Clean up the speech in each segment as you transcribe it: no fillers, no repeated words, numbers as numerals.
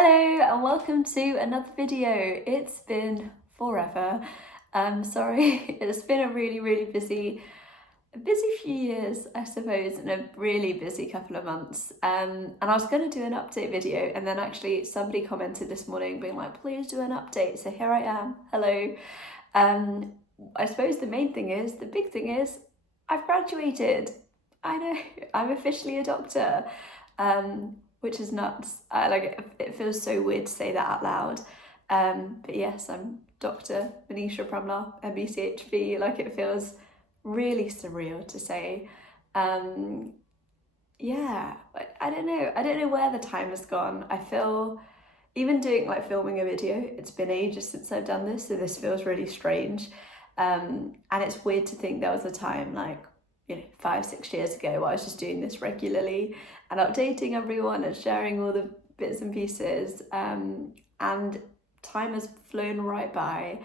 Hello and welcome to another video. It's been forever. Sorry, it's been a really busy few years, I suppose, and a really busy couple of months. And I was going to do an update video, and then actually somebody commented this morning being like, please do an update. So here I am. Hello. I suppose the big thing is, I've graduated. I know, I'm officially a doctor. Which is nuts. It feels so weird to say that out loud. But yes, I'm Dr. Manisha Pramla, MBCHB. Like, it feels really surreal to say. Yeah, I don't know. I don't know where the time has gone. I feel, even doing filming a video, it's been ages since I've done this, so this feels really strange. And it's weird to think there was a time 5-6 years ago where I was just doing this regularly and updating everyone and sharing all the bits and pieces. And time has flown right by,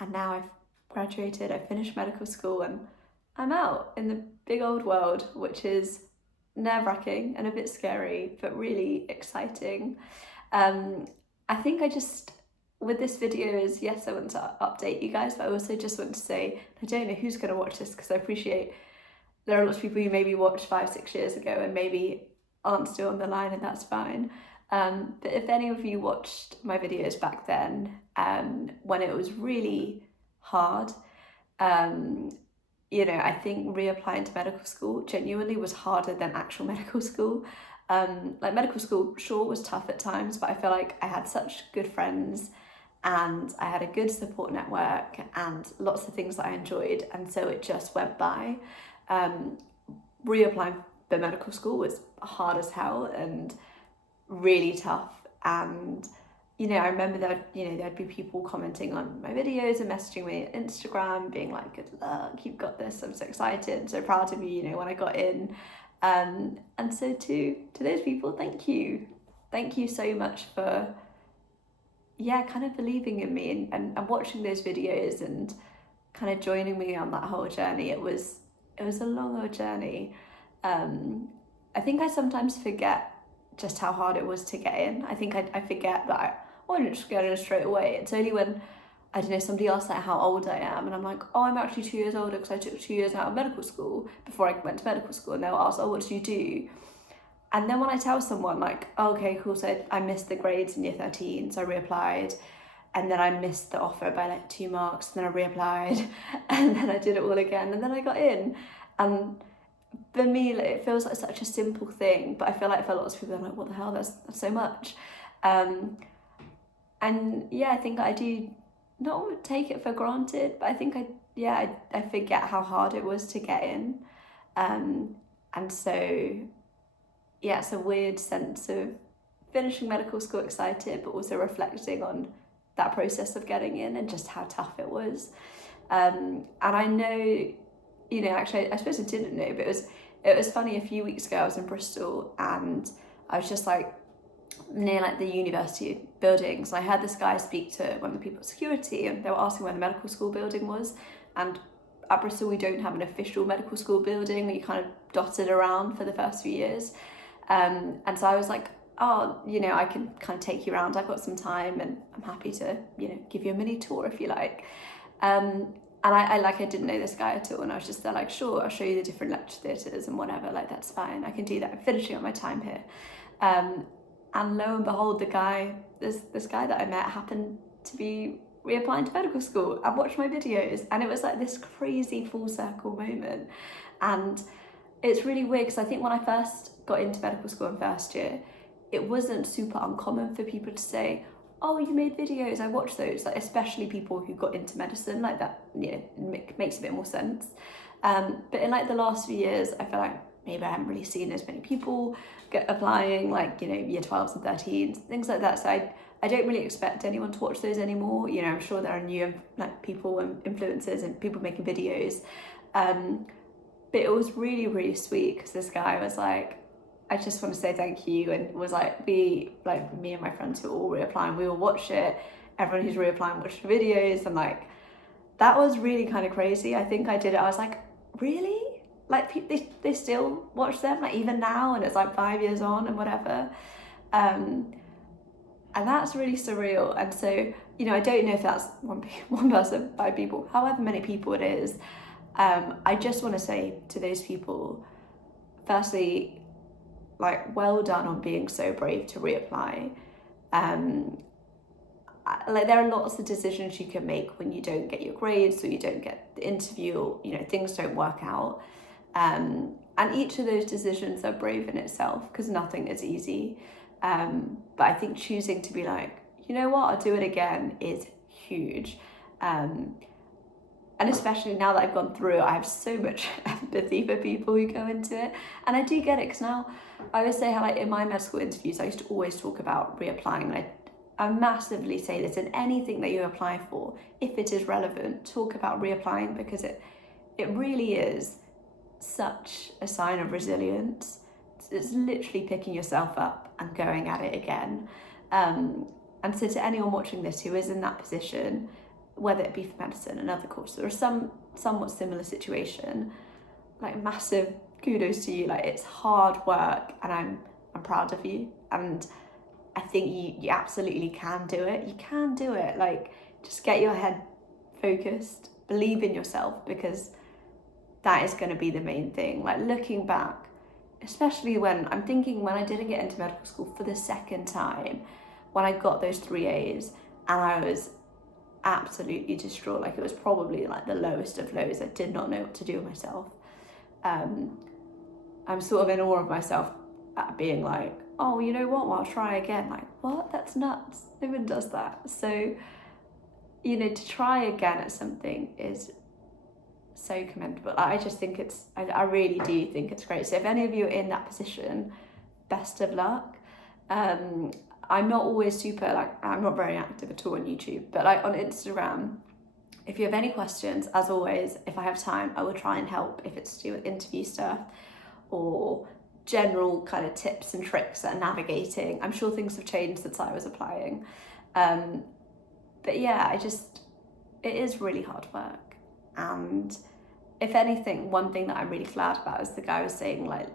and now I've graduated, I've finished medical school, and I'm out in the big old world, which is nerve-wracking and a bit scary, but really exciting. I think with this video is, yes, I want to update you guys, but I also just want to say, I don't know who's going to watch this, because I appreciate there are lots of people who maybe watched 5-6 years ago and maybe aren't still on the line, and that's fine. But if any of you watched my videos back then, when it was really hard, I think reapplying to medical school genuinely was harder than actual medical school. Medical school, sure, was tough at times, but I feel like I had such good friends and I had a good support network and lots of things that I enjoyed, and so it just went by. Reapplying for medical school was hard as hell and really tough, and I remember that there'd be people commenting on my videos and messaging me on Instagram being like, good luck, you've got this, I'm so excited and so proud of you, when I got in. And so to those people, thank you so much for kind of believing in me and watching those videos and kind of joining me on that whole journey. It was a long old journey. I think I sometimes forget just how hard it was to get in. I think I forget that I didn't just get in straight away. It's only when, I don't know, somebody asks how old I am, and I'm like, oh, I'm actually 2 years older because I took 2 years out of medical school before I went to medical school, and they'll ask, oh, what did you do? And then when I tell someone oh, okay, cool, so I missed the grades in year 13, so I reapplied, and then I missed the offer by 2 marks, and then I reapplied, and then I did it all again, and then I got in. And for me, it feels like such a simple thing, but I feel like for lots of people, they're like, what the hell, that's so much. And yeah, I think I do not take it for granted, but I think I forget how hard it was to get in. And so, yeah, it's a weird sense of finishing medical school excited, but also reflecting on that process of getting in and just how tough it was. And I know, actually, I suppose I didn't know, but it was funny. A few weeks ago, I was in Bristol and I was just near the university buildings. I heard this guy speak to one of the people at security, and they were asking where the medical school building was. And at Bristol, we don't have an official medical school building. We kind of dotted around for the first few years. And so I was like, oh, I can kind of take you around. I've got some time and I'm happy to, give you a mini tour if you like. And I didn't know this guy at all, and I was just there sure, I'll show you the different lecture theatres and whatever, that's fine, I can do that, I'm finishing up my time here. And lo and behold, this guy that I met happened to be reapplying to medical school and watched my videos, and it was this crazy full circle moment. And it's really weird because I think when I first got into medical school in first year, it wasn't super uncommon for people to say, oh, you made videos, I watched those, especially people who got into medicine, that makes a bit more sense. But in the last few years, I feel like maybe I haven't really seen as many people applying, year 12s and 13s, things like that. So I don't really expect anyone to watch those anymore. I'm sure there are new people and influencers and people making videos. But it was really sweet because this guy was I just want to say thank you, and was me and my friends who were all reapplying, we all watched it, everyone who's reapplying watched the videos, and that was really kind of crazy. I think I did it, I was really? They still watch them even now, and it's 5 years on and whatever. And that's really surreal. And so, you know, I don't know if that's one person, 5 people, however many people it is. I just want to say to those people, firstly, like, well done on being so brave to reapply. Like, there are lots of decisions you can make when you don't get your grades, or you don't get the interview, or, you know, things don't work out. And each of those decisions are brave in itself, because nothing is easy. But I think choosing to be like, you know what, I'll do it again is huge. And especially now that I've gone through, I have so much empathy for people who go into it. And I do get it, because now I always say how, like, in my medical interviews, I used to always talk about reapplying. And I massively say this in anything that you apply for, if it is relevant, talk about reapplying, because it really is such a sign of resilience. It's literally picking yourself up and going at it again. And so to anyone watching this who is in that position, whether it be for medicine, another course, or some somewhat similar situation, like, massive kudos to you. Like, it's hard work, and I'm proud of you. And I think you absolutely can do it. You can do it. Like, just get your head focused, believe in yourself, because that is going to be the main thing. Like, looking back, especially when I didn't get into medical school for the second time, when I got those 3 A's, and I was absolutely distraught. Like, it was probably like the lowest of lows. I did not know what to do with myself. I'm sort of in awe of myself at being like, oh, you know what, well, I'll try again. Like, what? That's nuts. No one does that. So, you know, to try again at something is so commendable. I just think I really do think it's great. So if any of you are in that position, best of luck. I'm not always I'm not very active at all on YouTube, but like on Instagram, if you have any questions, as always, if I have time, I will try and help, if it's to do with interview stuff or general kind of tips and tricks at navigating. I'm sure things have changed since I was applying. But yeah, it is really hard work. And if anything, one thing that I'm really glad about is the guy was saying, like,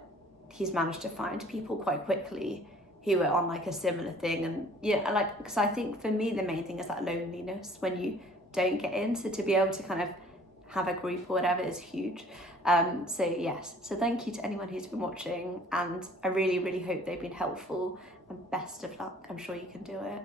he's managed to find people quite quickly who are on like a similar thing. And yeah, like, because I think for me the main thing is that loneliness when you don't get in. So to be able to kind of have a group or whatever is huge. So yes, so thank you to anyone who's been watching, and I really, really hope they've been helpful, and best of luck. I'm sure you can do it.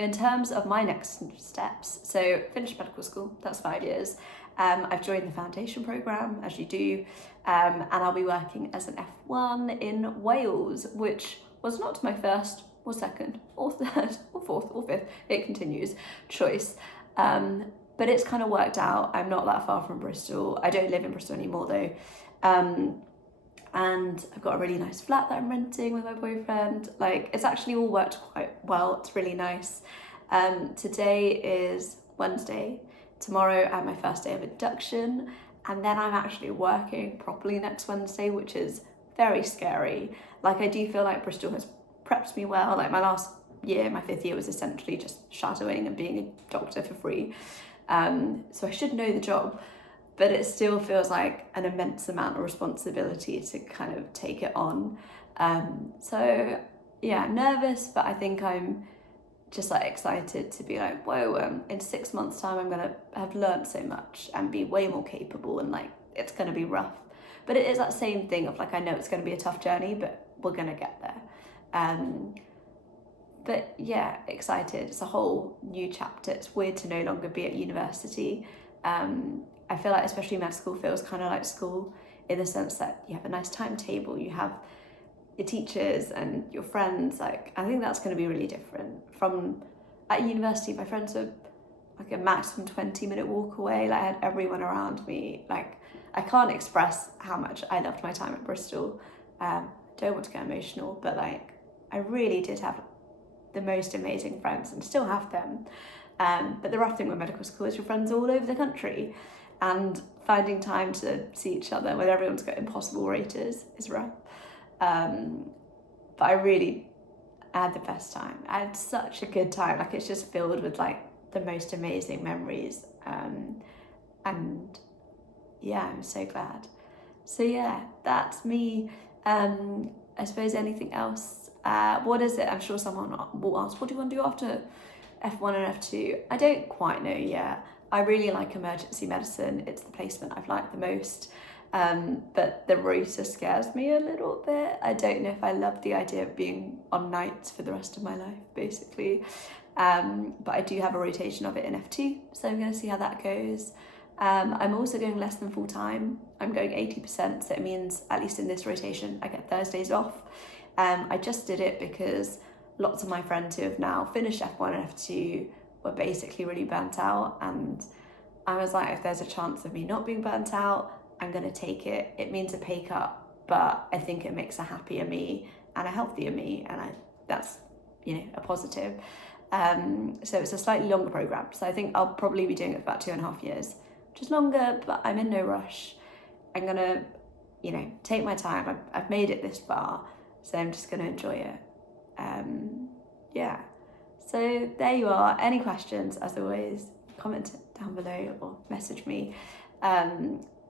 In terms of my next steps, so finished medical school, that's 5 years. I've joined the foundation programme, as you do, and I'll be working as an F1 in Wales, which was not my first or second or third or fourth or fifth, it continues, choice. But it's kind of worked out. I'm not that far from Bristol. I don't live in Bristol anymore though. And I've got a really nice flat that I'm renting with my boyfriend. Like, it's actually all worked quite well. It's really nice. Today is Wednesday. Tomorrow I have my first day of induction, and then I'm actually working properly next Wednesday, which is very scary. Like, I do feel like Bristol has prepped me well. Like, my last year, my 5th year, was essentially just shadowing and being a doctor for free. So I should know the job, but it still feels like an immense amount of responsibility to kind of take it on. So yeah, I'm nervous, but I think I'm just like excited to be like, whoa, in 6 months time, I'm gonna have learned so much and be way more capable, and like, it's gonna be rough. But it is that same thing of like, I know it's gonna be a tough journey, but we're gonna get there. But yeah, excited. It's a whole new chapter. It's weird to no longer be at university. I feel like especially med school feels kind of like school, in the sense that you have a nice timetable, you have your teachers and your friends. Like, I think that's going to be really different. From at university, my friends were like a maximum 20-minute walk away. Like, I had everyone around me. Like, I can't express how much I loved my time at Bristol. Don't want to get emotional, but like, I really did have the most amazing friends, and still have them. But the rough thing with medical school is your friends all over the country, and finding time to see each other when everyone's got impossible rotors is rough. But I had the best time. I had such a good time. Like, it's just filled with like the most amazing memories. And yeah, I'm so glad. So yeah, that's me. I suppose anything else What is it? I'm sure someone will ask, what do you want to do after F1 and F2? I don't quite know yet. I really like emergency medicine. It's the placement I've liked the most. But the rota scares me a little bit. I don't know if I love the idea of being on nights for the rest of my life, basically. But I do have a rotation of it in F2, so I'm going to see how that goes. I'm also going less than full time. I'm going 80%, so it means, at least in this rotation, I get Thursdays off. I just did it because lots of my friends who have now finished F1 and F2 were basically really burnt out, and I was like, if there's a chance of me not being burnt out, I'm going to take it. It means a pay cut, but I think it makes a happier me and a healthier me, and that's, a positive. So it's a slightly longer program. So I think I'll probably be doing it for about 2.5 years, which is longer, but I'm in no rush. I'm going to, take my time. I've made it this far, so I'm just going to enjoy it. Yeah. So there you are. Any questions, as always, comment down below or message me.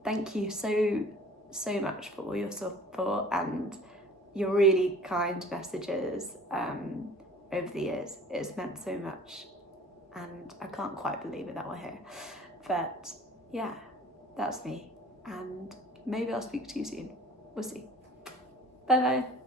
Thank you so much for all your support and your really kind messages over the years. It's meant so much, and I can't quite believe it that we're here. But yeah, that's me, and maybe I'll speak to you soon. We'll see. Bye bye.